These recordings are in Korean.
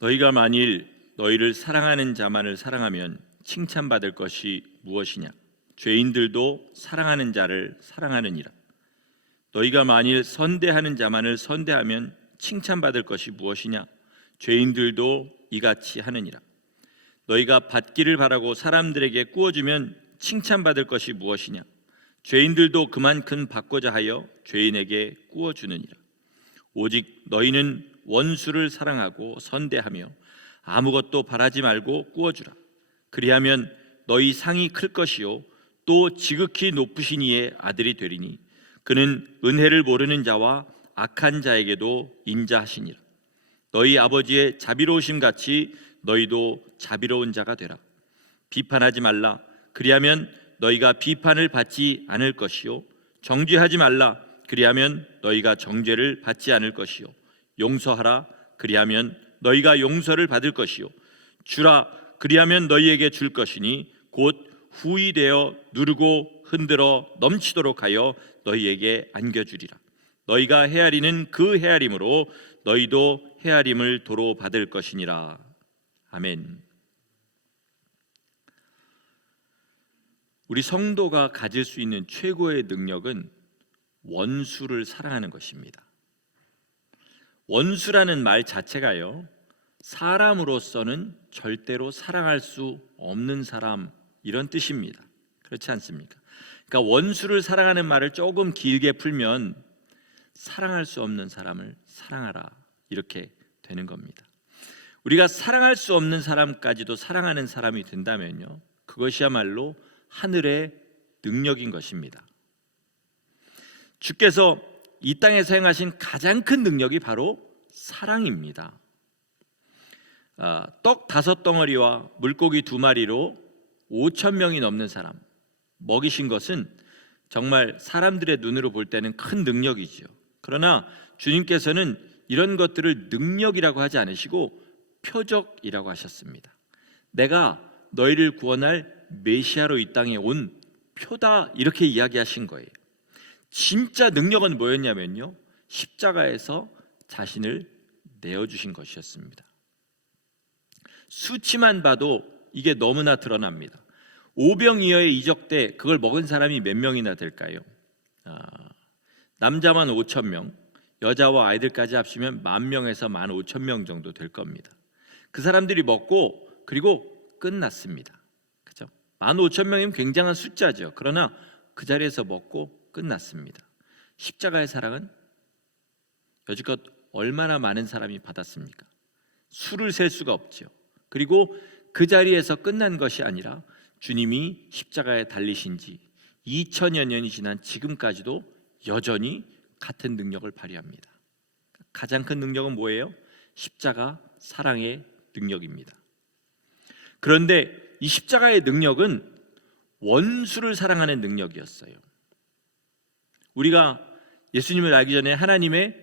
너희가 만일 너희를 사랑하는 자만을 사랑하면 칭찬받을 것이 무엇이냐? 죄인들도 사랑하는 자를 사랑하느니라. 너희가 만일 선대하는 자만을 선대하면 칭찬받을 것이 무엇이냐? 죄인들도 이같이 하느니라. 너희가 받기를 바라고 사람들에게 꾸어주면 칭찬받을 것이 무엇이냐? 죄인들도 그만큼 받고자 하여 죄인에게 꾸어주느니라. 오직 너희는 원수를 사랑하고 선대하며 아무것도 바라지 말고 꾸어주라. 그리하면 너희 상이 클 것이요 또 지극히 높으신 이의 아들이 되리니 그는 은혜를 모르는 자와 악한 자에게도 인자하시니라. 너희 아버지의 자비로우심 같이 너희도 자비로운 자가 되라. 비판하지 말라. 그리하면 너희가 비판을 받지 않을 것이요 정죄하지 말라. 그리하면 너희가 정죄를 받지 않을 것이요 용서하라. 그리하면 너희가 용서를 받을 것이요 주라. 그리하면 너희에게 줄 것이니 곧 후이되어 누르고 흔들어 넘치도록 하여 너희에게 안겨주리라. 너희가 헤아리는 그 헤아림으로 너희도 헤아림을 도로 받을 것이니라. 아멘. 우리 성도가 가질 수 있는 최고의 능력은 원수를 사랑하는 것입니다. 원수라는 말 자체가요, 사람으로서는 절대로 사랑할 수 없는 사람, 이런 뜻입니다. 그렇지 않습니까? 그러니까 원수를 사랑하는 말을 조금 길게 풀면 사랑할 수 없는 사람을 사랑하라, 이렇게 되는 겁니다. 우리가 사랑할 수 없는 사람까지도 사랑하는 사람이 된다면요, 그것이야말로 하늘의 능력인 것입니다. 주께서 이 땅에서 행하신 가장 큰 능력이 바로 사랑입니다. 떡 5덩어리와 물고기 2마리로 5,000명이 넘는 사람 먹이신 것은 정말 사람들의 눈으로 볼 때는 큰 능력이죠. 그러나 주님께서는 이런 것들을 능력이라고 하지 않으시고 표적이라고 하셨습니다. 내가 너희를 구원할 메시아로 이 땅에 온 표다, 이렇게 이야기하신 거예요. 진짜 능력은 뭐였냐면요, 십자가에서 자신을 내어주신 것이었습니다. 수치만 봐도 이게 너무나 드러납니다. 오병이어의 이적 때 그걸 먹은 사람이 몇 명이나 될까요? 남자만 5,000명, 여자와 아이들까지 합치면 10,000명에서 15,000명 정도 될 겁니다. 그 사람들이 먹고 그리고 끝났습니다. 그죠? 15,000명이면 굉장한 숫자죠. 그러나 그 자리에서 먹고 끝났습니다. 십자가의 사랑은 여지껏 얼마나 많은 사람이 받았습니까? 수를 셀 수가 없죠. 그리고 그 자리에서 끝난 것이 아니라 주님이 십자가에 달리신 지 2000여 년이 지난 지금까지도 여전히 같은 능력을 발휘합니다. 가장 큰 능력은 뭐예요? 십자가 사랑의 능력입니다. 그런데 이 십자가의 능력은 원수를 사랑하는 능력이었어요. 우리가 예수님을 알기 전에 하나님의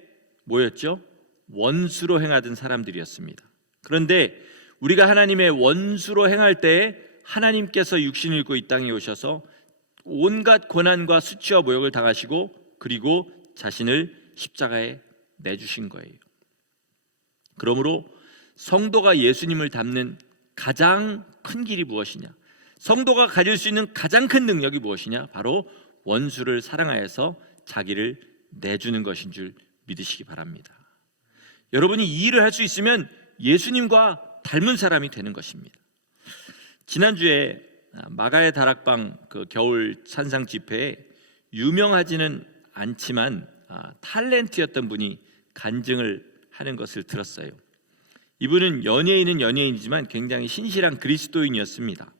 뭐였죠? 원수로 행하던 사람들이었습니다. 그런데 우리가 하나님의 원수로 행할 때 하나님께서 육신을 입고 이 땅에 오셔서 온갖 고난과 수치와 모욕을 당하시고 그리고 자신을 십자가에 내주신 거예요. 그러므로 성도가 예수님을 닮는 가장 큰 길이 무엇이냐? 성도가 가질 수 있는 가장 큰 능력이 무엇이냐? 바로 원수를 사랑하여서 자기를 내주는 것인 줄 믿으시기 바랍니다. 여러분이 이 일을 할 수 있으면 예수님과 닮은 사람이 되는 것입니다. 지난주에 마가의 다락방 그 겨울 찬상 집회에 유명하지는 않지만 탤런트였던 분이 간증을 하는 것을 들었어요. 이분은 연예인은 연예인이지만 굉장히 신실한 그리스도인이었습니다.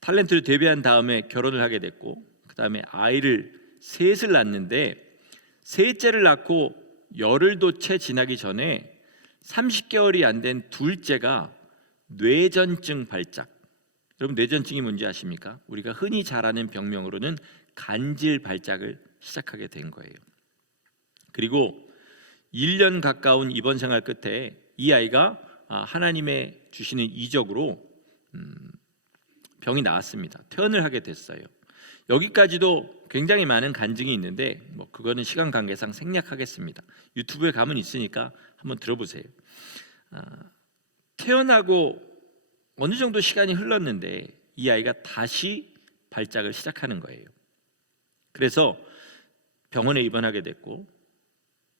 탤런트를 데뷔한 다음에 결혼을 하게 됐고 그 다음에 아이를 셋을 낳았는데 셋째를 낳고 열흘도 채 지나기 전에 30개월이 안 된 둘째가 뇌전증 발작. 여러분 뇌전증이 뭔지 아십니까? 우리가 흔히 잘 아는 병명으로는 간질 발작을 시작하게 된 거예요. 그리고 1년 가까운 입원 생활 끝에 이 아이가 하나님의 주시는 이적으로 병이 나았습니다. 퇴원을 하게 됐어요. 여기까지도 굉장히 많은 간증이 있는데 그거는 시간 관계상 생략하겠습니다. 유튜브에 가면 있으니까 한번 들어보세요. 태어나고 어느 정도 시간이 흘렀는데 이 아이가 다시 발작을 시작하는 거예요. 그래서 병원에 입원하게 됐고,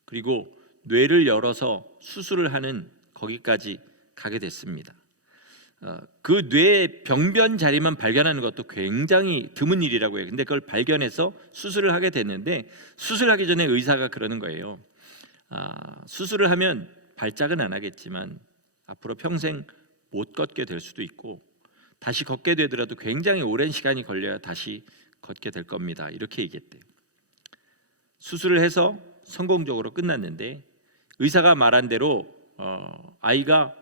그리고 뇌를 열어서 수술을 하는 거기까지 가게 됐습니다. 그 뇌 병변 자리만 발견하는 것도 굉장히 드문 일이라고 해요. 근데 그걸 발견해서 수술을 하게 됐는데, 수술하기 전에 의사가 그러는 거예요. 수술을 하면 발작은 안 하겠지만 앞으로 평생 못 걷게 될 수도 있고, 다시 걷게 되더라도 굉장히 오랜 시간이 걸려야 다시 걷게 될 겁니다. 이렇게 얘기했대요. 수술을 해서 성공적으로 끝났는데, 의사가 말한 대로 아이가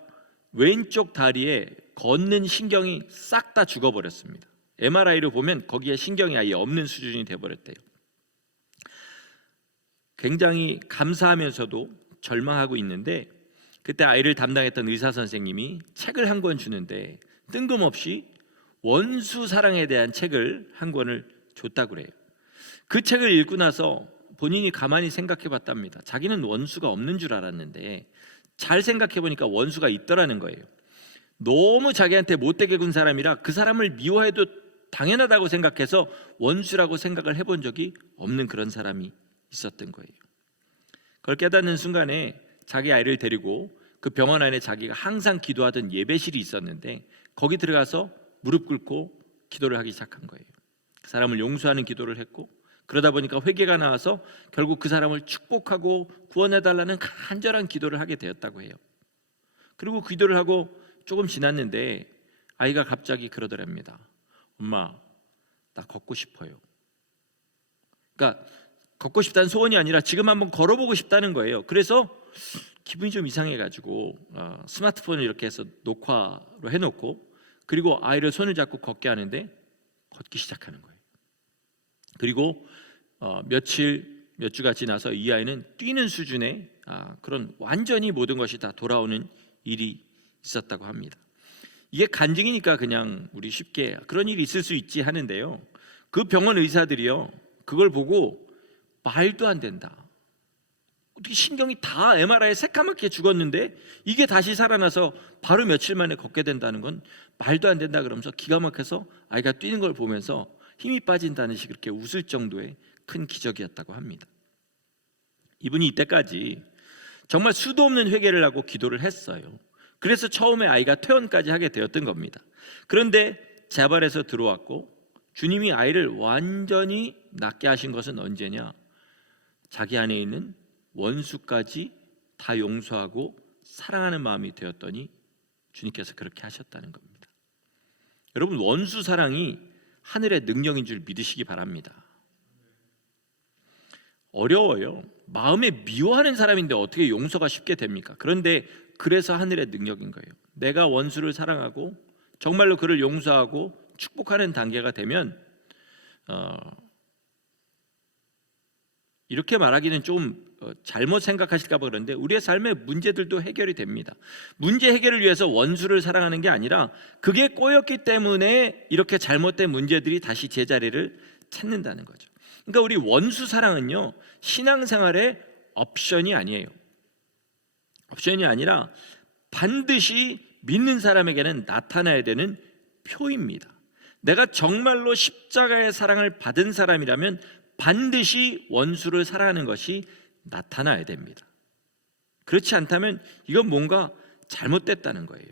왼쪽 다리에 걷는 신경이 싹 다 죽어버렸습니다. MRI로 보면 거기에 신경이 아예 없는 수준이 돼버렸대요. 굉장히 감사하면서도 절망하고 있는데, 그때 아이를 담당했던 의사 선생님이 책을 한 권 주는데 뜬금없이 원수 사랑에 대한 책을 한 권을 줬다고 그래요. 그 책을 읽고 나서 본인이 가만히 생각해 봤답니다. 자기는 원수가 없는 줄 알았는데 잘 생각해 보니까 원수가 있더라는 거예요. 너무 자기한테 못되게 군 사람이라 그 사람을 미워해도 당연하다고 생각해서 원수라고 생각을 해본 적이 없는 그런 사람이 있었던 거예요. 그걸 깨닫는 순간에 자기 아이를 데리고 그 병원 안에 자기가 항상 기도하던 예배실이 있었는데 거기 들어가서 무릎 꿇고 기도를 하기 시작한 거예요. 그 사람을 용서하는 기도를 했고, 그러다 보니까 회개가 나와서 결국 그 사람을 축복하고 구원해달라는 간절한 기도를 하게 되었다고 해요. 그리고 기도를 하고 조금 지났는데 아이가 갑자기 그러더랍니다. 엄마, 나 걷고 싶어요. 그러니까 걷고 싶다는 소원이 아니라 지금 한번 걸어보고 싶다는 거예요. 그래서 기분이 좀 이상해가지고 스마트폰을 이렇게 해서 녹화로 해놓고, 그리고 아이를 손을 잡고 걷게 하는데 걷기 시작하는 거예요. 그리고 몇 주가 지나서 이 아이는 뛰는 수준의 그런 완전히 모든 것이 다 돌아오는 일이 있었다고 합니다. 이게 간증이니까 그냥 우리 쉽게 그런 일이 있을 수 있지 하는데요, 그 병원 의사들이요 그걸 보고 말도 안 된다, 어떻게 신경이 다 MRI에 새까맣게 죽었는데 이게 다시 살아나서 바로 며칠 만에 걷게 된다는 건 말도 안 된다 그러면서 기가 막혀서 아이가 뛰는 걸 보면서 힘이 빠진다는 식 그렇게 웃을 정도의 큰 기적이었다고 합니다. 이분이 이때까지 정말 수도 없는 회개를 하고 기도를 했어요. 그래서 처음에 아이가 퇴원까지 하게 되었던 겁니다. 그런데 재발에서 들어왔고, 주님이 아이를 완전히 낫게 하신 것은 언제냐? 자기 안에 있는 원수까지 다 용서하고 사랑하는 마음이 되었더니 주님께서 그렇게 하셨다는 겁니다. 여러분, 원수 사랑이 하늘의 능력인 줄 믿으시기 바랍니다. 어려워요. 마음에 미워하는 사람인데 어떻게 용서가 쉽게 됩니까? 그런데 그래서 하늘의 능력인 거예요. 내가 원수를 사랑하고 정말로 그를 용서하고 축복하는 단계가 되면, 이렇게 말하기는 좀 잘못 생각하실까 봐 그런데 우리의 삶의 문제들도 해결이 됩니다. 문제 해결을 위해서 원수를 사랑하는 게 아니라 그게 꼬였기 때문에 이렇게 잘못된 문제들이 다시 제자리를 찾는다는 거죠. 그러니까 우리 원수 사랑은요, 신앙생활의 옵션이 아니에요. 옵션이 아니라 반드시 믿는 사람에게는 나타나야 되는 표입니다. 내가 정말로 십자가의 사랑을 받은 사람이라면 반드시 원수를 사랑하는 것이 나타나야 됩니다. 그렇지 않다면 이건 뭔가 잘못됐다는 거예요.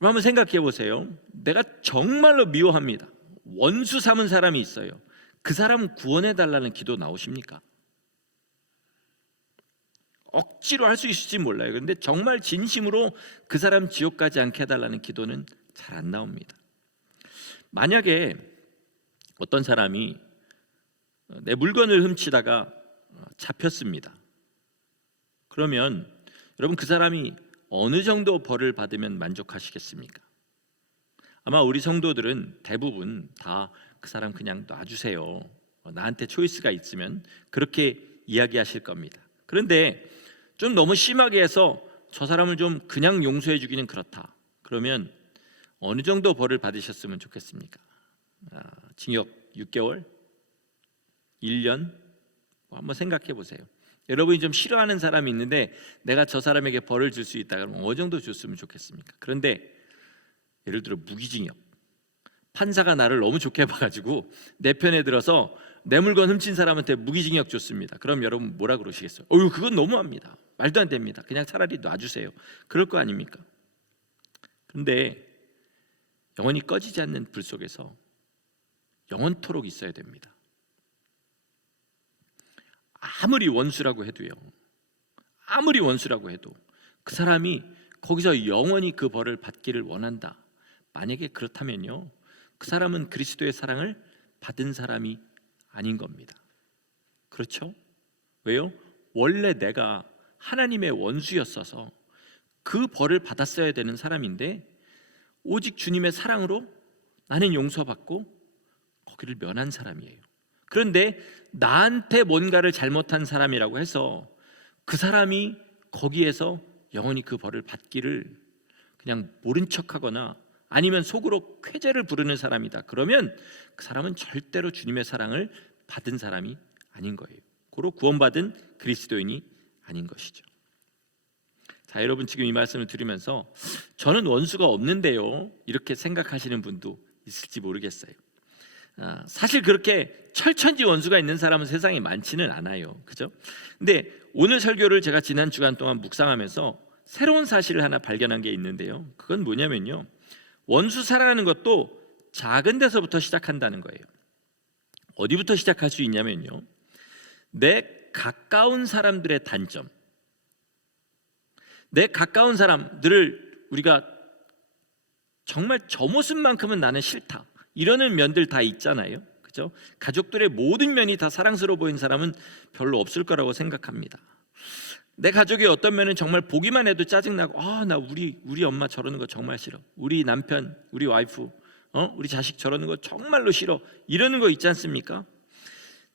한번 생각해 보세요. 내가 정말로 미워합니다. 원수 삼은 사람이 있어요. 그 사람 구원해 달라는 기도 나오십니까? 억지로 할 수 있을지 몰라요. 그런데 정말 진심으로 그 사람 지옥 가지 않게 해달라는 기도는 잘 안 나옵니다. 만약에 어떤 사람이 내 물건을 훔치다가 잡혔습니다. 그러면 여러분, 그 사람이 어느 정도 벌을 받으면 만족하시겠습니까? 아마 우리 성도들은 대부분 다 그 사람 그냥 놔주세요, 나한테 초이스가 있으면, 그렇게 이야기하실 겁니다. 그런데 좀 너무 심하게 해서 저 사람을 좀 그냥 용서해 주기는 그렇다, 그러면 어느 정도 벌을 받으셨으면 좋겠습니까? 징역 6개월? 1년? 한번 생각해 보세요. 여러분이 좀 싫어하는 사람이 있는데 내가 저 사람에게 벌을 줄 수 있다 그러면 어느 정도 줬으면 좋겠습니까? 그런데 예를 들어 무기징역, 판사가 나를 너무 좋게 봐가지고 내 편에 들어서 내 물건 훔친 사람한테 무기징역 줬습니다. 그럼 여러분 뭐라 그러시겠어요? 어휴, 그건 너무합니다. 말도 안 됩니다. 그냥 차라리 놔주세요. 그럴 거 아닙니까? 그런데 영원히 꺼지지 않는 불 속에서 영원토록 있어야 됩니다. 아무리 원수라고 해도요, 아무리 원수라고 해도 그 사람이 거기서 영원히 그 벌을 받기를 원한다. 만약에 그렇다면요, 그 사람은 그리스도의 사랑을 받은 사람이 아닌 겁니다. 그렇죠? 왜요? 원래 내가 하나님의 원수였어서 그 벌을 받았어야 되는 사람인데 오직 주님의 사랑으로 나는 용서받고 거기를 면한 사람이에요. 그런데 나한테 뭔가를 잘못한 사람이라고 해서 그 사람이 거기에서 영원히 그 벌을 받기를 그냥 모른 척하거나 아니면 속으로 쾌재를 부르는 사람이다. 그러면 그 사람은 절대로 주님의 사랑을 받은 사람이 아닌 거예요. 고로 구원받은 그리스도인이 아닌 것이죠. 자, 여러분 지금 이 말씀을 들으면서 저는 원수가 없는데요, 이렇게 생각하시는 분도 있을지 모르겠어요. 사실 그렇게 철천지 원수가 있는 사람은 세상에 많지는 않아요. 그죠? 근데 오늘 설교를 제가 지난 주간 동안 묵상하면서 새로운 사실을 하나 발견한 게 있는데요, 그건 뭐냐면요, 원수 사랑하는 것도 작은 데서부터 시작한다는 거예요. 어디부터 시작할 수 있냐면요, 내 가까운 사람들의 단점, 내 가까운 사람들을 우리가 정말 저 모습만큼은 나는 싫다 이러는 면들 다 있잖아요. 그죠? 가족들의 모든 면이 다 사랑스러워 보이는 사람은 별로 없을 거라고 생각합니다. 내 가족의 어떤 면은 정말 보기만 해도 짜증나고, 나 우리 엄마 저러는 거 정말 싫어, 우리 남편, 우리 와이프, 우리 자식 저러는 거 정말로 싫어, 이러는 거 있지 않습니까?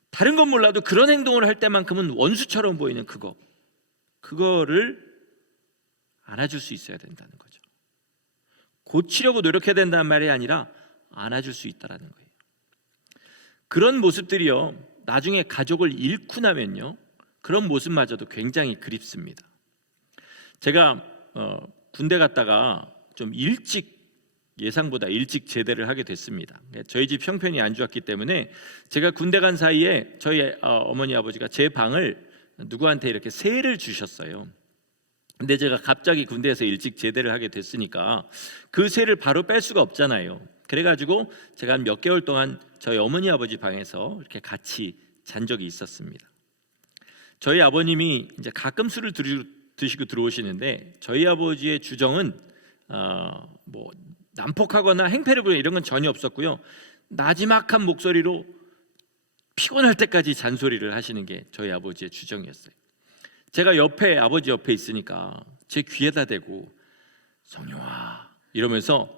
다른 건 몰라도 그런 행동을 할 때만큼은 원수처럼 보이는 그거를 안아줄 수 있어야 된다는 거죠. 고치려고 노력해야 된다는 말이 아니라 안아줄 수 있다는 거예요. 그런 모습들이요, 나중에 가족을 잃고 나면요, 그런 모습마저도 굉장히 그립습니다. 제가 군대 갔다가 좀 예상보다 일찍 제대를 하게 됐습니다. 저희 집 형편이 안 좋았기 때문에 제가 군대 간 사이에 저희 어머니 아버지가 제 방을 누구한테 이렇게 세를 주셨어요. 근데 제가 갑자기 군대에서 일찍 제대를 하게 됐으니까 그 세를 바로 뺄 수가 없잖아요. 그래가지고 제가 한 몇 개월 동안 저희 어머니 아버지 방에서 이렇게 같이 잔 적이 있었습니다. 저희 아버님이 이제 가끔 술을 드시고 들어오시는데 저희 아버지의 주정은 뭐 난폭하거나 행패를 부리는 이런 건 전혀 없었고요, 나지막한 목소리로 피곤할 때까지 잔소리를 하시는 게 저희 아버지의 주정이었어요. 제가 아버지 옆에 있으니까 제 귀에다 대고 성룡아 이러면서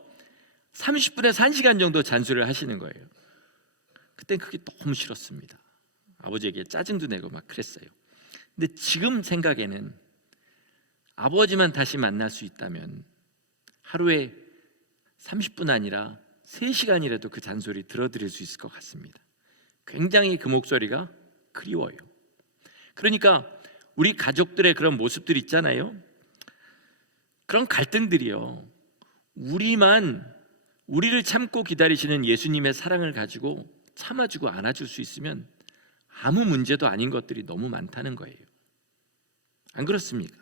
30분에서 1시간 정도 잔소리를 하시는 거예요. 그땐 그게 너무 싫었습니다. 아버지에게 짜증도 내고 막 그랬어요. 근데 지금 생각에는 아버지만 다시 만날 수 있다면 하루에 30분 아니라 3시간이라도 그 잔소리 들어드릴 수 있을 것 같습니다. 굉장히 그 목소리가 그리워요. 그러니까 우리 가족들의 그런 모습들 있잖아요, 그런 갈등들이요, 우리를 참고 기다리시는 예수님의 사랑을 가지고 참아주고 안아줄 수 있으면 아무 문제도 아닌 것들이 너무 많다는 거예요. 안 그렇습니까?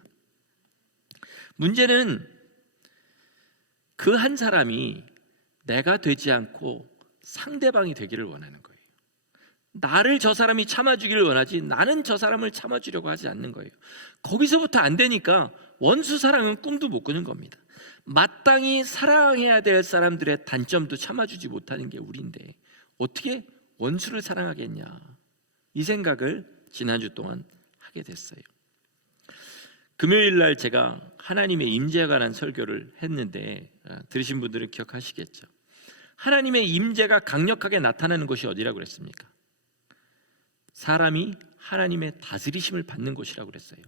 문제는 그 한 사람이 내가 되지 않고 상대방이 되기를 원하는 거예요. 나를 저 사람이 참아주기를 원하지 나는 저 사람을 참아주려고 하지 않는 거예요. 거기서부터 안 되니까 원수 사랑은 꿈도 못 꾸는 겁니다. 마땅히 사랑해야 될 사람들의 단점도 참아주지 못하는 게 우리인데 어떻게 원수를 사랑하겠냐, 이 생각을 지난주 동안 하게 됐어요. 금요일 날 제가 하나님의 임재에 관한 설교를 했는데 들으신 분들은 기억하시겠죠. 하나님의 임재가 강력하게 나타나는 곳이 어디라고 그랬습니까? 사람이 하나님의 다스리심을 받는 곳이라고 그랬어요.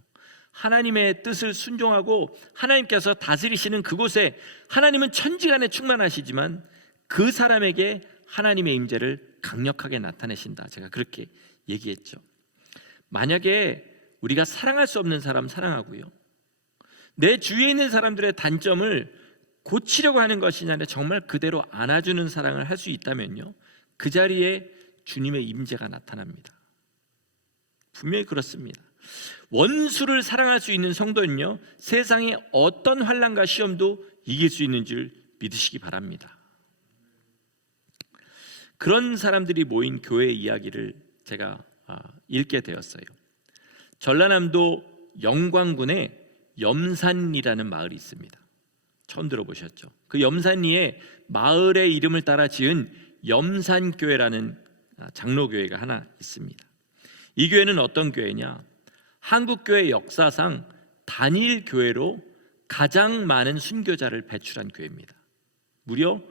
하나님의 뜻을 순종하고 하나님께서 다스리시는 그곳에 하나님은 천지간에 충만하시지만 그 사람에게 하나님의 임재를 강력하게 나타내신다. 제가 그렇게 얘기했죠. 만약에 우리가 사랑할 수 없는 사람 사랑하고요, 내 주위에 있는 사람들의 단점을 고치려고 하는 것이 아니라 정말 그대로 안아주는 사랑을 할 수 있다면요, 그 자리에 주님의 임재가 나타납니다. 분명히 그렇습니다. 원수를 사랑할 수 있는 성도는요, 세상의 어떤 환난과 시험도 이길 수 있는 줄 믿으시기 바랍니다. 그런 사람들이 모인 교회 이야기를 제가 읽게 되었어요. 전라남도 영광군에 염산리라는 마을이 있습니다. 처음 들어보셨죠? 그 염산리에 마을의 이름을 따라 지은 염산교회라는 장로교회가 하나 있습니다. 이 교회는 어떤 교회냐? 한국교회 역사상 단일 교회로 가장 많은 순교자를 배출한 교회입니다. 무려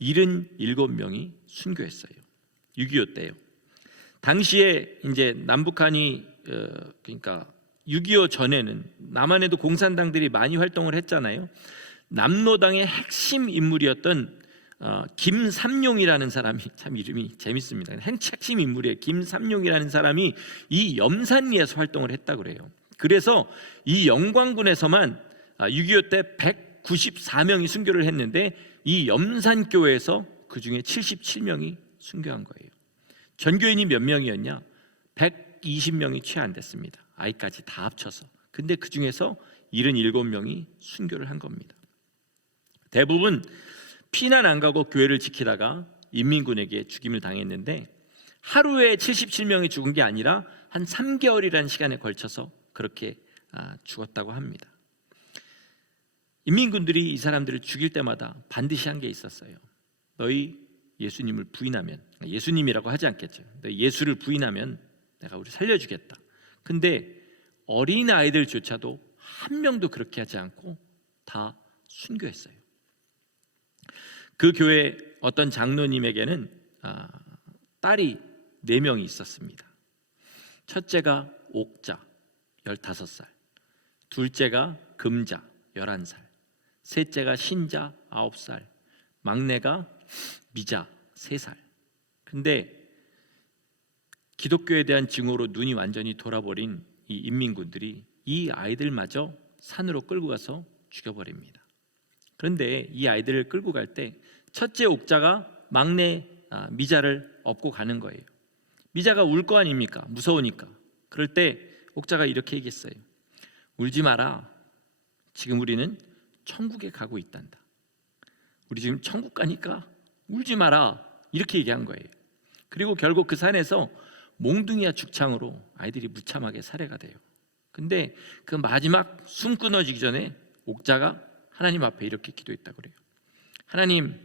77명이 순교했어요. 6.25 때요. 당시에 이제 남북한이 그러니까 6.25 전에는 남한에도 공산당들이 많이 활동을 했잖아요. 남로당의 핵심 인물이었던 김삼룡이라는 사람이, 참 이름이 재밌습니다. 핵심 인물이에요. 김삼룡이라는 사람이 이 염산리에서 활동을 했다고 그래요. 그래서 이 영광군에서만 6.25 때 194명이 순교를 했는데 이 염산교회에서 그 중에 77명이 순교한 거예요. 전교인이 몇 명이었냐? 120명이 채 안 됐습니다. 아이까지 다 합쳐서. 근데 그 중에서 77명이 순교를 한 겁니다. 대부분 피난 안 가고 교회를 지키다가 인민군에게 죽임을 당했는데, 하루에 77명이 죽은 게 아니라 한 3개월이라는 시간에 걸쳐서 그렇게 죽었다고 합니다. 인민군들이 이 사람들을 죽일 때마다 반드시 한 게 있었어요. 너희 예수님을 부인하면, 예수님이라고 하지 않겠죠, 너희 예수를 부인하면 내가 우리 살려주겠다. 근데 어린 아이들조차도 한 명도 그렇게 하지 않고 다 순교했어요. 그 교회 어떤 장로님에게는 딸이 4명이 있었습니다. 첫째가 옥자 15살, 둘째가 금자 11살, 셋째가 신자 9살, 막내가 미자 3살. 근데 기독교에 대한 증오로 눈이 완전히 돌아버린 이 인민군들이 이 아이들마저 산으로 끌고 가서 죽여버립니다. 그런데 이 아이들을 끌고 갈 때 첫째 옥자가 막내 미자를 업고 가는 거예요. 미자가 울 거 아닙니까? 무서우니까. 그럴 때 옥자가 이렇게 얘기했어요. 울지 마라. 지금 우리는 천국에 가고 있단다. 우리 지금 천국 가니까 울지 마라. 이렇게 얘기한 거예요. 그리고 결국 그 산에서 몽둥이와 죽창으로 아이들이 무참하게 살해가 돼요. 근데 그 마지막 숨 끊어지기 전에 옥자가 하나님 앞에 이렇게 기도했다고 그래요. 하나님,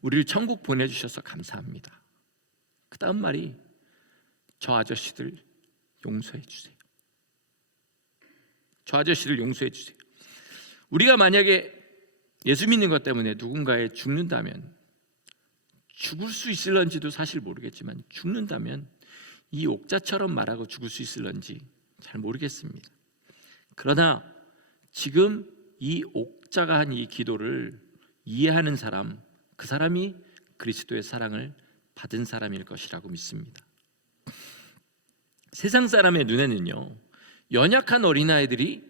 우리를 천국 보내주셔서 감사합니다. 그 다음 말이 저 아저씨들 용서해 주세요. 저 아저씨를 용서해 주세요. 우리가 만약에 예수 믿는 것 때문에 누군가에 죽는다면, 죽을 수 있을런지도 사실 모르겠지만 죽는다면 이 옥자처럼 말하고 죽을 수 있을런지 잘 모르겠습니다. 그러나 지금 이 옥자가 한 이 기도를 이해하는 사람, 그 사람이 그리스도의 사랑을 받은 사람일 것이라고 믿습니다. 세상 사람의 눈에는요, 연약한 어린아이들이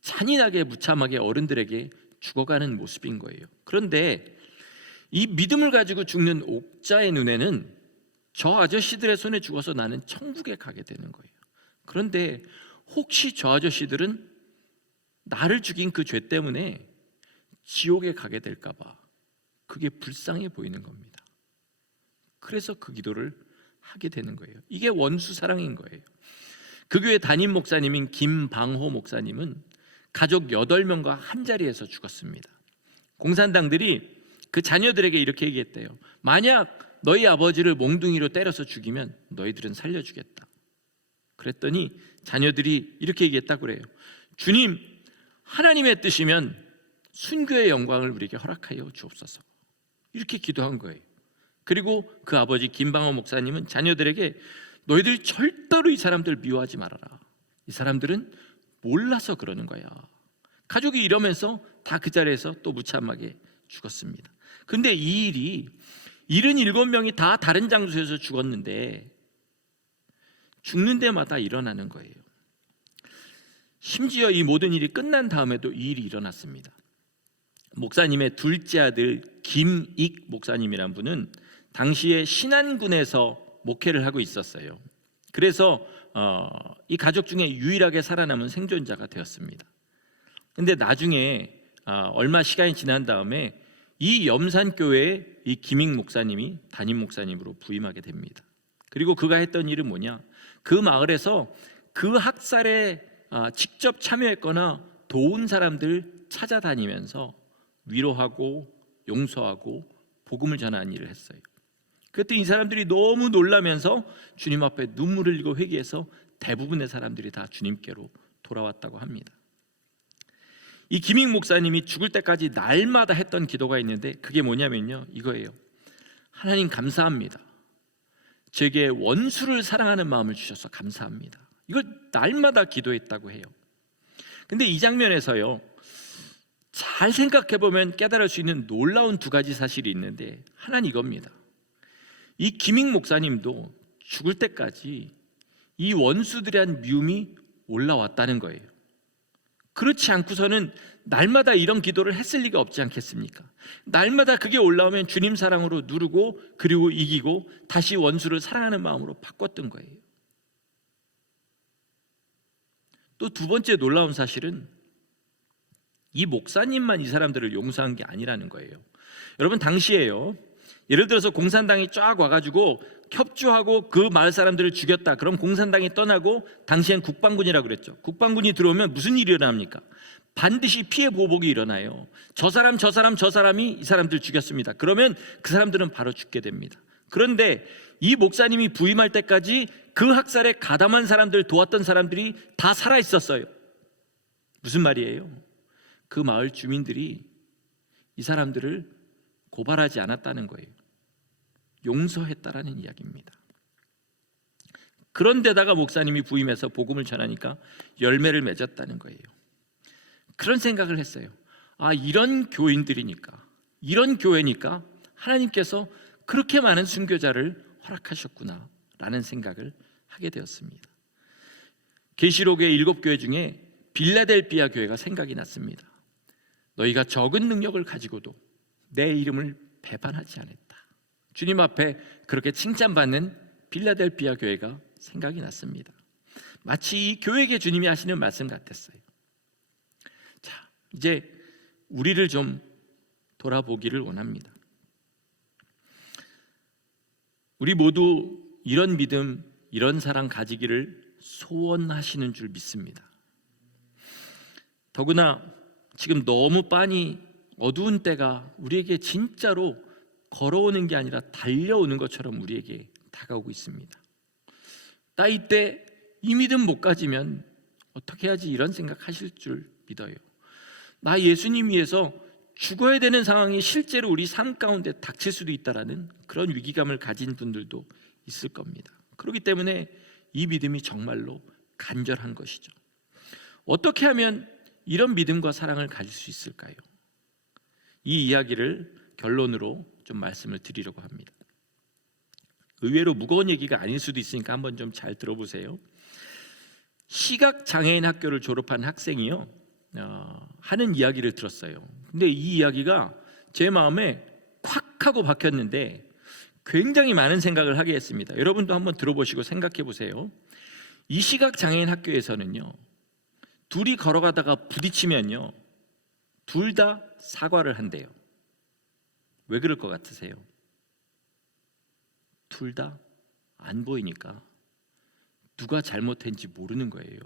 잔인하게 무참하게 어른들에게 죽어가는 모습인 거예요. 그런데 이 믿음을 가지고 죽는 옥자의 눈에는 저 아저씨들의 손에 죽어서 나는 천국에 가게 되는 거예요. 그런데 혹시 저 아저씨들은 나를 죽인 그 죄 때문에 지옥에 가게 될까 봐 그게 불쌍해 보이는 겁니다. 그래서 그 기도를 하게 되는 거예요. 이게 원수 사랑인 거예요. 그 교회 담임 목사님인 김방호 목사님은 가족 8명과 한 자리에서 죽었습니다. 공산당들이 그 자녀들에게 이렇게 얘기했대요. 만약 너희 아버지를 몽둥이로 때려서 죽이면 너희들은 살려주겠다. 그랬더니 자녀들이 이렇게 얘기했다고 그래요. 주님, 하나님의 뜻이면 순교의 영광을 우리에게 허락하여 주옵소서. 이렇게 기도한 거예요. 그리고 그 아버지 김방호 목사님은 자녀들에게 너희들 절대로 이 사람들 미워하지 말아라. 이 사람들은 몰라서 그러는 거야. 가족이 이러면서 다 그 자리에서 또 무참하게 죽었습니다. 근데 이 일이 77명이 다 다른 장소에서 죽었는데 죽는 데마다 일어나는 거예요. 심지어 이 모든 일이 끝난 다음에도 이 일이 일어났습니다. 목사님의 둘째 아들 김익 목사님이란 분은 당시에 신안군에서 목회를 하고 있었어요. 그래서 이 가족 중에 유일하게 살아남은 생존자가 되었습니다. 근데 나중에 얼마 시간이 지난 다음에 이 염산교회에 이 김익 목사님이 담임 목사님으로 부임하게 됩니다. 그리고 그가 했던 일은 뭐냐? 그 마을에서 그 학살에 직접 참여했거나 도운 사람들 찾아다니면서 위로하고 용서하고 복음을 전하는 일을 했어요. 그때 이 사람들이 너무 놀라면서 주님 앞에 눈물을 흘리고 회개해서 대부분의 사람들이 다 주님께로 돌아왔다고 합니다. 이 김익 목사님이 죽을 때까지 날마다 했던 기도가 있는데 그게 뭐냐면요, 이거예요. 하나님 감사합니다. 제게 원수를 사랑하는 마음을 주셔서 감사합니다. 이걸 날마다 기도했다고 해요. 근데 이 장면에서요, 잘 생각해보면 깨달을 수 있는 놀라운 두 가지 사실이 있는데 하나는 이겁니다. 이 김익 목사님도 죽을 때까지 이 원수들에 대한 미움이 올라왔다는 거예요. 그렇지 않고서는 날마다 이런 기도를 했을 리가 없지 않겠습니까? 날마다 그게 올라오면 주님 사랑으로 누르고 그리고 이기고 다시 원수를 사랑하는 마음으로 바꿨던 거예요. 또 두 번째 놀라운 사실은 이 목사님만 이 사람들을 용서한 게 아니라는 거예요. 여러분, 당시에요, 예를 들어서 공산당이 쫙 와가지고 협조하고 그 마을 사람들을 죽였다. 그럼 공산당이 떠나고 당시엔 국방군이라고 그랬죠. 국방군이 들어오면 무슨 일이 일어납니까? 반드시 피해 보복이 일어나요. 저 사람이 이 사람들 죽였습니다. 그러면 그 사람들은 바로 죽게 됩니다. 그런데 이 목사님이 부임할 때까지 그 학살에 가담한 사람들, 도왔던 사람들이 다 살아 있었어요. 무슨 말이에요? 그 마을 주민들이 이 사람들을 고발하지 않았다는 거예요. 용서했다라는 이야기입니다. 그런데다가 목사님이 부임해서 복음을 전하니까 열매를 맺었다는 거예요. 그런 생각을 했어요. 이런 교인들이니까, 이런 교회니까 하나님께서 그렇게 많은 순교자를 허락하셨구나 라는 생각을 하게 되었습니다. 계시록의 7교회 중에 빌라델비아 교회가 생각이 났습니다. 너희가 적은 능력을 가지고도 내 이름을 배반하지 않았다. 주님 앞에 그렇게 칭찬받는 빌라델비아 교회가 생각이 났습니다. 마치 이 교회에게 주님이 하시는 말씀 같았어요. 자, 이제 우리를 좀 돌아보기를 원합니다. 우리 모두 이런 믿음, 이런 사랑 가지기를 소원하시는 줄 믿습니다. 더구나 지금 너무 빤히 어두운 때가 우리에게 진짜로 걸어오는 게 아니라 달려오는 것처럼 우리에게 다가오고 있습니다. 나 이때 이 믿음 못 가지면 어떻게 해야지, 이런 생각 하실 줄 믿어요. 나 예수님 위해서 죽어야 되는 상황이 실제로 우리 삶 가운데 닥칠 수도 있다라는 그런 위기감을 가진 분들도 있을 겁니다. 그렇기 때문에 이 믿음이 정말로 간절한 것이죠. 어떻게 하면 이런 믿음과 사랑을 가질 수 있을까요? 이 이야기를 결론으로 좀 말씀을 드리려고 합니다. 의외로 무거운 얘기가 아닐 수도 있으니까 한번 좀 잘 들어보세요. 시각장애인 학교를 졸업한 학생이요, 하는 이야기를 들었어요. 근데 이 이야기가 제 마음에 콱 하고 박혔는데 굉장히 많은 생각을 하게 했습니다. 여러분도 한번 들어보시고 생각해 보세요. 이 시각장애인 학교에서는요, 둘이 걸어가다가 부딪히면요, 둘 다 사과를 한대요. 왜 그럴 것 같으세요? 둘 다 안 보이니까 누가 잘못했는지 모르는 거예요.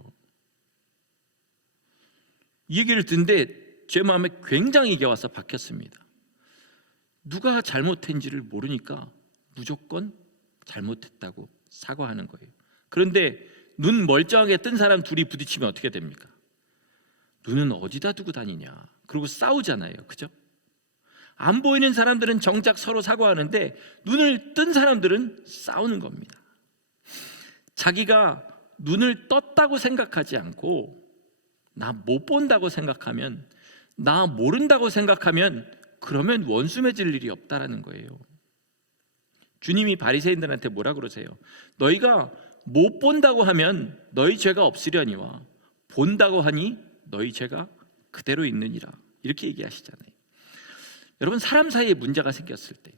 이 얘기를 듣는데 제 마음에 굉장히 이게 와서 박혔습니다. 누가 잘못했는지를 모르니까 무조건 잘못했다고 사과하는 거예요. 그런데 눈 멀쩡하게 뜬 사람 둘이 부딪히면 어떻게 됩니까? 눈은 어디다 두고 다니냐, 그리고 싸우잖아요. 그죠? 안 보이는 사람들은 정작 서로 사과하는데 눈을 뜬 사람들은 싸우는 겁니다. 자기가 눈을 떴다고 생각하지 않고 나 못 본다고 생각하면, 나 모른다고 생각하면 그러면 원수 맺을 일이 없다라는 거예요. 주님이 바리새인들한테 뭐라 그러세요? 너희가 못 본다고 하면 너희 죄가 없으려니와 본다고 하니 너희 죄가 그대로 있느니라. 이렇게 얘기하시잖아요. 여러분, 사람 사이에 문제가 생겼을 때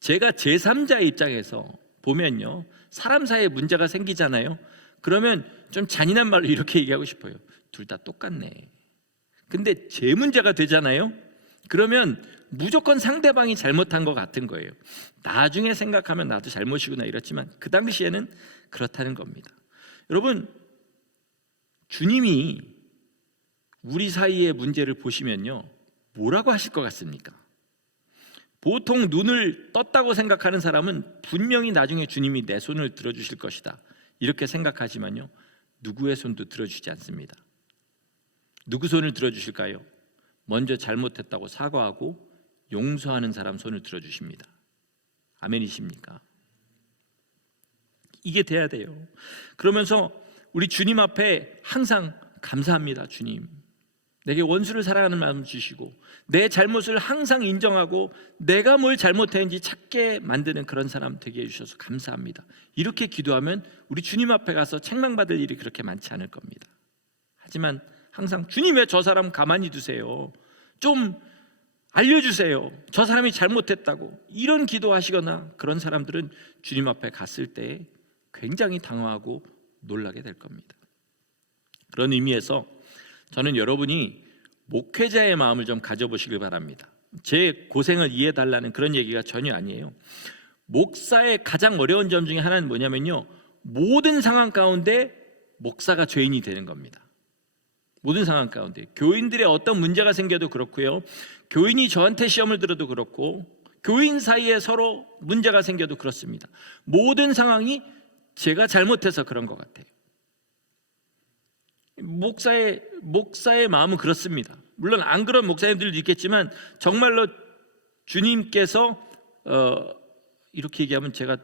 제가 제3자의 입장에서 보면요, 사람 사이에 문제가 생기잖아요. 그러면 좀 잔인한 말로 이렇게 얘기하고 싶어요. 둘 다 똑같네. 근데 제 문제가 되잖아요. 그러면 무조건 상대방이 잘못한 것 같은 거예요. 나중에 생각하면 나도 잘못이구나 이렇지만 그 당시에는 그렇다는 겁니다. 여러분, 주님이 우리 사이의 문제를 보시면요, 뭐라고 하실 것 같습니까? 보통 눈을 떴다고 생각하는 사람은 분명히 나중에 주님이 내 손을 들어주실 것이다 이렇게 생각하지만요, 누구의 손도 들어주지 않습니다. 누구 손을 들어주실까요? 먼저 잘못했다고 사과하고 용서하는 사람 손을 들어주십니다. 아멘이십니까? 이게 돼야 돼요. 그러면서 우리 주님 앞에 항상 감사합니다. 주님, 내게 원수를 사랑하는 마음 주시고 내 잘못을 항상 인정하고 내가 뭘 잘못했는지 찾게 만드는 그런 사람 되게 해주셔서 감사합니다. 이렇게 기도하면 우리 주님 앞에 가서 책망받을 일이 그렇게 많지 않을 겁니다. 하지만 항상 주님, 왜 저 사람 가만히 두세요, 좀 알려주세요, 저 사람이 잘못했다고, 이런 기도하시거나 그런 사람들은 주님 앞에 갔을 때 굉장히 당황하고 놀라게 될 겁니다. 그런 의미에서 저는 여러분이 목회자의 마음을 좀 가져보시길 바랍니다. 제 고생을 이해해달라는 그런 얘기가 전혀 아니에요. 목사의 가장 어려운 점 중에 하나는 뭐냐면요, 모든 상황 가운데 목사가 죄인이 되는 겁니다. 모든 상황 가운데 교인들의 어떤 문제가 생겨도 그렇고요, 교인이 저한테 시험을 들어도 그렇고, 교인 사이에 서로 문제가 생겨도 그렇습니다. 모든 상황이 제가 잘못해서 그런 것 같아요. 목사의 마음은 그렇습니다. 물론 안 그런 목사님들도 있겠지만 정말로 주님께서 이렇게 얘기하면 제가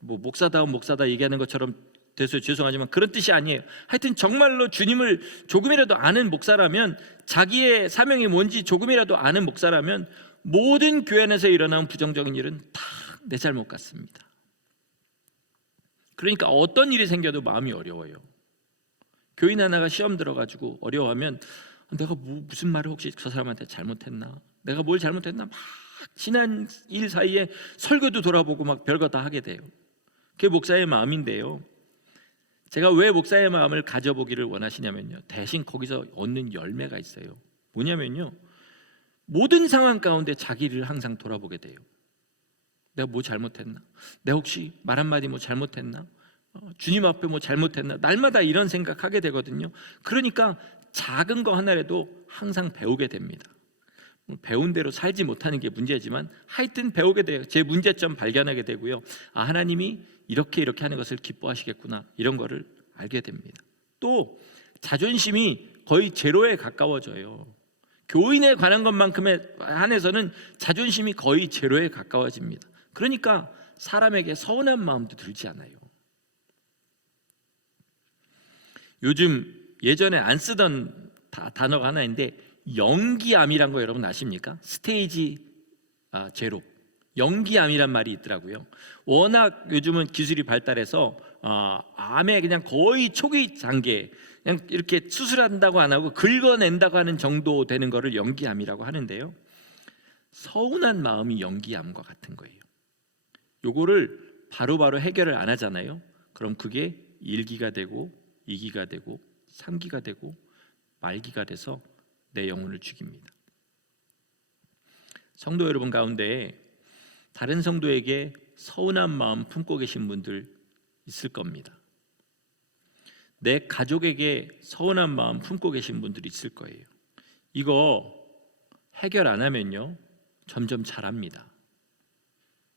뭐 목사다운 목사다 얘기하는 것처럼 돼서 죄송하지만 그런 뜻이 아니에요. 하여튼 정말로 주님을 조금이라도 아는 목사라면, 자기의 사명이 뭔지 조금이라도 아는 목사라면 모든 교회 안에서 일어나는 부정적인 일은 다 내 잘못 같습니다. 그러니까 어떤 일이 생겨도 마음이 어려워요. 교인 하나가 시험 들어가지고 어려워하면 내가 무슨 말을 혹시 저 사람한테 잘못했나, 내가 뭘 잘못했나, 막 지난 일 사이에 설교도 돌아보고 막 별거 다 하게 돼요. 그게 목사의 마음인데요, 제가 왜 목사의 마음을 가져보기를 원하시냐면요, 대신 거기서 얻는 열매가 있어요. 뭐냐면요, 모든 상황 가운데 자기를 항상 돌아보게 돼요. 내가 뭐 잘못했나, 내가 혹시 말 한마디 뭐 잘못했나, 주님 앞에 뭐 잘못했나, 날마다 이런 생각하게 되거든요. 그러니까 작은 거 하나라도 항상 배우게 됩니다. 배운 대로 살지 못하는 게 문제지만 하여튼 배우게 돼요. 제 문제점 발견하게 되고요, 아, 하나님이 이렇게 하는 것을 기뻐하시겠구나, 이런 거를 알게 됩니다. 또 자존심이 거의 제로에 가까워져요. 교인에 관한 것만큼에 한해서는 자존심이 거의 제로에 가까워집니다. 그러니까 사람에게 서운한 마음도 들지 않아요. 요즘 예전에 안 쓰던 단어가 하나 있는데 연기암이란 거 여러분 아십니까? 스테이지 제로, 연기암이란 말이 있더라고요. 워낙 요즘은 기술이 발달해서 암에 그냥 거의 초기 단계, 그냥 이렇게 수술한다고 안 하고 긁어낸다고 하는 정도 되는 거를 연기암이라고 하는데요, 서운한 마음이 연기암과 같은 거예요. 요거를 바로바로 해결을 안 하잖아요. 그럼 그게 1기가 되고 2기가 되고 3기가 되고 말기가 돼서 내 영혼을 죽입니다. 성도 여러분 가운데 다른 성도에게 서운한 마음 품고 계신 분들 있을 겁니다. 내 가족에게 서운한 마음 품고 계신 분들이 있을 거예요. 이거 해결 안 하면요, 점점 자랍니다.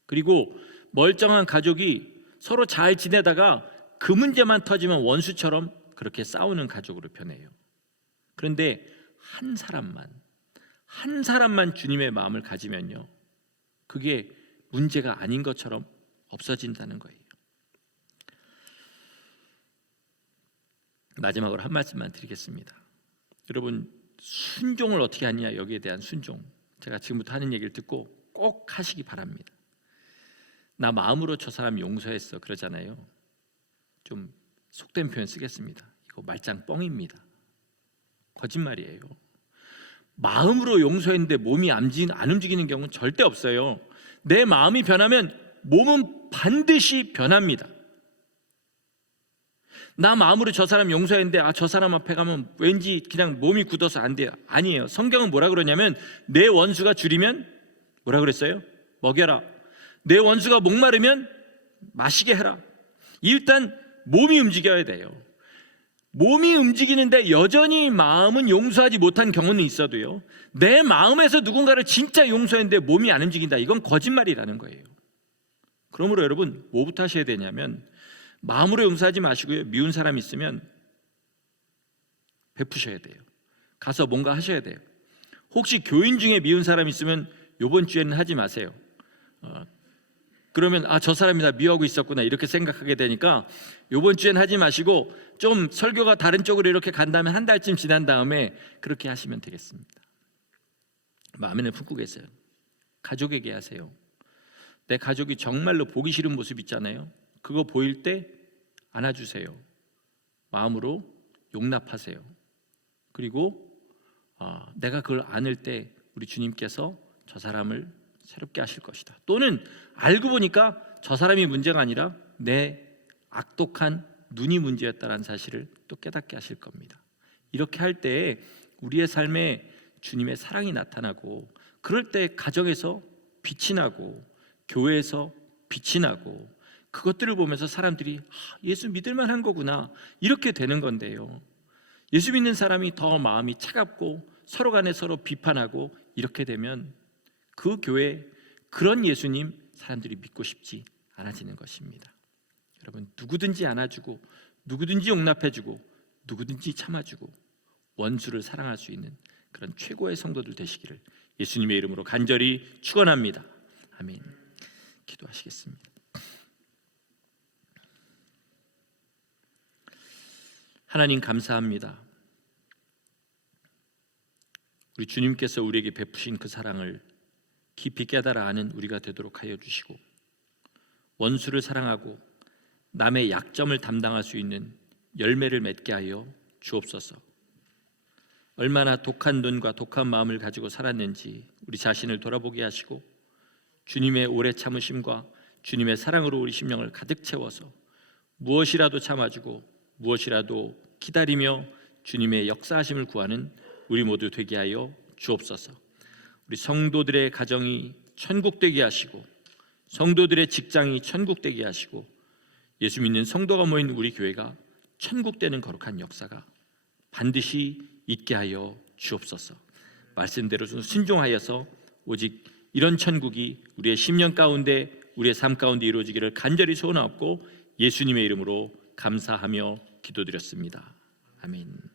그리고 멀쩡한 가족이 서로 잘 지내다가 그 문제만 터지면 원수처럼 그렇게 싸우는 가족으로 변해요. 그런데 한 사람만 주님의 마음을 가지면요, 그게 문제가 아닌 것처럼 없어진다는 거예요. 마지막으로 한 말씀만 드리겠습니다. 여러분, 순종을 어떻게 하느냐, 여기에 대한 순종, 제가 지금부터 하는 얘기를 듣고 꼭 하시기 바랍니다. 나 마음으로 저 사람 용서했어 그러잖아요. 좀 속된 표현 쓰겠습니다. 이거 말짱 뻥입니다. 거짓말이에요. 마음으로 용서했는데 몸이 안 움직이는 경우는 절대 없어요. 내 마음이 변하면 몸은 반드시 변합니다. 나 마음으로 저 사람 용서했는데 저 사람 앞에 가면 왠지 그냥 몸이 굳어서 안 돼요. 아니에요. 성경은 뭐라 그러냐면 내 원수가 줄이면 뭐라 그랬어요? 먹여라. 내 원수가 목마르면 마시게 해라. 일단 몸이 움직여야 돼요. 몸이 움직이는데 여전히 마음은 용서하지 못한 경우는 있어도요, 내 마음에서 누군가를 진짜 용서했는데 몸이 안 움직인다, 이건 거짓말이라는 거예요. 그러므로 여러분 뭐부터 하셔야 되냐면 마음으로 용서하지 마시고요, 미운 사람 있으면 베푸셔야 돼요. 가서 뭔가 하셔야 돼요. 혹시 교인 중에 미운 사람 있으면 이번 주에는 하지 마세요. 그러면 저 사람이 나 미워하고 있었구나 이렇게 생각하게 되니까 이번 주엔 하지 마시고 좀 설교가 다른 쪽으로 이렇게 간 다음에 한 달쯤 지난 다음에 그렇게 하시면 되겠습니다. 마음에는 품고 계세요. 가족에게 하세요. 내 가족이 정말로 보기 싫은 모습 있잖아요. 그거 보일 때 안아주세요. 마음으로 용납하세요. 그리고 내가 그걸 안을 때 우리 주님께서 저 사람을 새롭게 하실 것이다. 또는 알고 보니까 저 사람이 문제가 아니라 내 악독한 눈이 문제였다는 사실을 또 깨닫게 하실 겁니다. 이렇게 할 때 우리의 삶에 주님의 사랑이 나타나고, 그럴 때 가정에서 빛이 나고 교회에서 빛이 나고, 그것들을 보면서 사람들이 예수 믿을 만한 거구나 이렇게 되는 건데요, 예수 믿는 사람이 더 마음이 차갑고 서로 간에 서로 비판하고 이렇게 되면 그 교회, 그런 예수님 사람들이 믿고 싶지 않아지는 것입니다. 여러분, 누구든지 안아주고 누구든지 용납해주고 누구든지 참아주고 원수를 사랑할 수 있는 그런 최고의 성도들 되시기를 예수님의 이름으로 간절히 축원합니다. 아멘. 기도하시겠습니다. 하나님 감사합니다. 우리 주님께서 우리에게 베푸신 그 사랑을 깊이 깨달아 아는 우리가 되도록 하여 주시고, 원수를 사랑하고 남의 약점을 담당할 수 있는 열매를 맺게 하여 주옵소서. 얼마나 독한 눈과 독한 마음을 가지고 살았는지 우리 자신을 돌아보게 하시고, 주님의 오래 참으심과 주님의 사랑으로 우리 심령을 가득 채워서 무엇이라도 참아주고 무엇이라도 기다리며 주님의 역사하심을 구하는 우리 모두 되게 하여 주옵소서. 우리 성도들의 가정이 천국 되게 하시고, 성도들의 직장이 천국 되게 하시고, 예수 믿는 성도가 모인 우리 교회가 천국 되는 거룩한 역사가 반드시 있게 하여 주옵소서. 말씀대로 순종하여서 오직 이런 천국이 우리의 심령 가운데, 우리의 삶 가운데 이루어지기를 간절히 소원하옵고 예수님의 이름으로 감사하며 기도드렸습니다. 아멘.